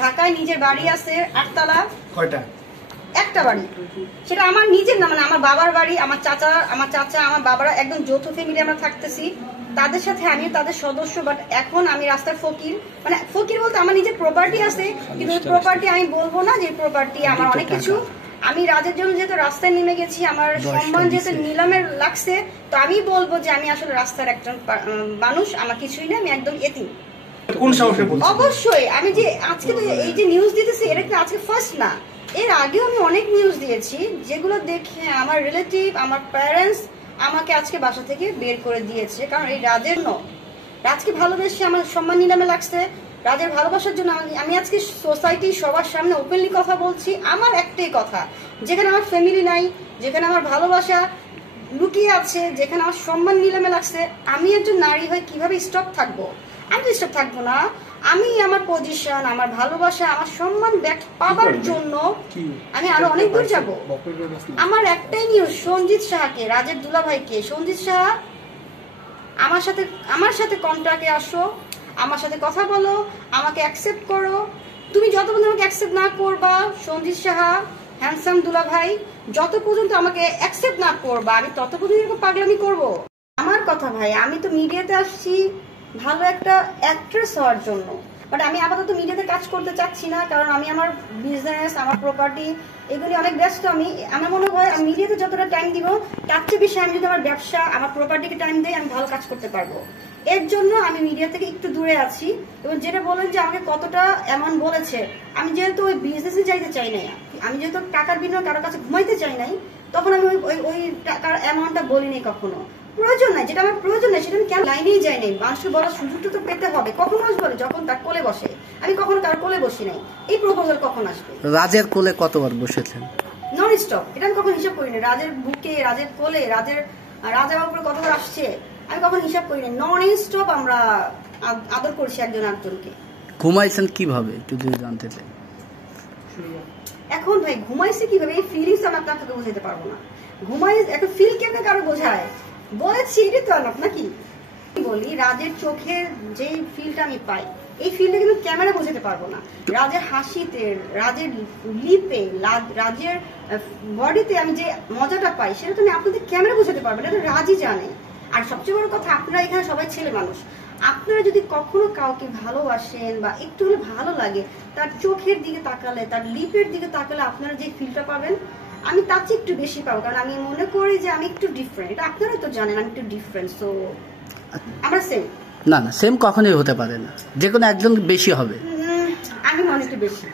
ঢাকায় নিজের বাড়ি আছে 8 তলা। কয়টা? একটা বাড়ি, সেটা আমার নিজের না, মানে আমার বাবার বাড়ি। আমার চাচা আমার বাবারা একদম যৌথ ফ্যামিলি আমরা থাকতেছি, তাদের সাথে আমি তাদের সদস্য। বাট এখন আমি রাস্তার ফকির, মানে ফকির বলতে আমার নিজের প্রপার্টি আছে, কিন্তু ওই প্রপার্টি আমি বলবো না যে প্রপার্টি আমার অনেক কিছু। আমি রাজের জন্য যেহেতু রাস্তায় নেমে গেছি, আমার সম্মান যেহেতু নিলামের লাগছে, তো আমি বলবো যে আমি আসলে রাস্তার একজন মানুষ, আমার কিছুই না, আমি একদম এতিম। কোন সাহসে বলছেন? অবশ্যই আমি যে আজকে তো এই যে নিউজ দিতেছি, এটা কিন্তু আজকে ফার্স্ট না, এর আগেও আমি অনেক নিউজ দিয়েছি, যেগুলো দেখে আমার রিলেটিভ, আমার প্যারেন্টস আমাকে আজকে বাসা থেকে বের করে দিয়েছে। কারণ এই রাজের রাজকে ভালোবেসে আমার সম্মান নিলামে লাগছে, রাজের ভালোবাসার জন্য আমি আজকে সোসাইটি সবার সামনে ওপেনলি কথা বলছি। আমার একটাই কথা, যেখানে আমার ফ্যামিলি নাই, যেখানে আমার ভালোবাসা লুকিয়ে আছে, যেখানে আমার সম্মান নিলামে লাগছে, আমি একজন নারী হয়ে কিভাবে স্টপ থাকবো? আমি তো স্টপ থাকবো না। আমি আমার পজিশন, আমার ভালোবাসা, আমার সম্মান ব্যাক পাবার জন্য আমি আরো অনেক দূর যাব। আমার একটাই নিউজ, সঞ্জিত সাহাকে, রাজের দুলাভাইকে, সঞ্জিত সাহা আমার সাথে কন্ট্রাক্টে আসো, আমার সাথে কথা বলো, আমাকে অ্যাকসেপ্ট করো। তুমি যত পর্যন্ত আমাকে অ্যাকসেপ্ট না করবা, সঞ্জিত সাহা হ্যান্ডসাম দুলাভাই, যত পর্যন্ত আমাকে অ্যাকসেপ্ট না করবা, আমি তত পর্যন্ত পাগলামি করব। আমার কথা ভাই, আমি তো মিডিয়াতে আসছি ভালো একটা অ্যাক্ট্রেস হওয়ার জন্য, বাট আমি আপাতত মিডিয়াতে কাজ করতে চাচ্ছি না, কারণ আমি আমার বিজনেস, আমার প্রপার্টি, এগুলি অনেক ব্যস্ত। আমার মনে হয় আমি মিডিয়াতে যতটা টাইম দিব, তার চেয়ে বেশি আমি যদি আমার ব্যবসা, আমার প্রপার্টিকে টাইম দিই, আমি ভালো কাজ করতে পারবো। এর জন্য আমি মিডিয়া থেকে একটু দূরে আছি। এবং যেটা বলেন যে আমাকে কতটা অ্যামাউন্ট বলেছে, আমি যেহেতু ওই বিজনেসে যাইতে চাই নাই, আমি যেহেতু টাকার বিনিময়ে কারোর কাছে ঘুমাইতে চাই নাই, তখন আমি ওই টাকার অ্যামাউন্টটা বলিনি কখনো। প্রয়োজন নাই, যেটা আমার প্রয়োজন নাই সেটা আমি কেন লাইনেই যাই নাই। মানুষের বলার সুযোগটা তো পেতে হবে। কখন মানুষ বলে? যখন তার কোলে বসে। আমি কখনো তার কোলে বসি নাই। এই প্রপোজাল কখন আসবে? রাজের কোলে কতবার বসেছেন? নন স্টপ, এটা আমি কখন হিসাব করিনি। রাজের বুকে, রাজের কোলে, রাজা বাবুর কতবার আসছে আমি কখন হিসাব করিনি। নন স্টপ আমরা আদর করছি একজন একজনকে। ঘুমাইছেন কিভাবে একটু যদি জানতে চাই। এখন ভাই ঘুমাইছি কিভাবে, এই ফিলিংস আমি আপনাকে বোঝাতে পারবো না। ঘুমাই একটা ফিল কেমনে কারো বোঝায় বলেছি, এটা তো আলাপ নাকি? বলি, রাজের চোখে যে ফিলটা আমি পাই, এই ফিলটা কিন্তু ক্যামেরা বোঝাতে পারবো না। রাজের হাসিতে, রাজের লিপে, রাজের বডিতে আমি যে মজাটা পাই, সেটা তো আমি আপনাদের ক্যামেরা বোঝাতে পারবো না, এটা রাজই জানে। আর সবচেয়ে বড় কথা, আপনারা এখানে সবাই ছেলে মানুষ, আপনারা যদি কখনো কাউকে ভালোবাসেন বা একটু হলে ভালো লাগে, তার চোখের দিকে তাকালে, তার লিপের দিকে তাকালে আপনারা যে ফিলটা পাবেন, আমি তার চেয়ে একটু বেশি পাবো। কারণ আমি মনে করি যে আমি একটু ডিফারেন্ট, এটা আপনারা তো জানেন আমি একটু ডিফারেন্ট। সো আমরা সেম না, সেম কখনোই হতে পারে না, যে কোনো একজন বেশি হবে। আমি মনে একটু বেশি।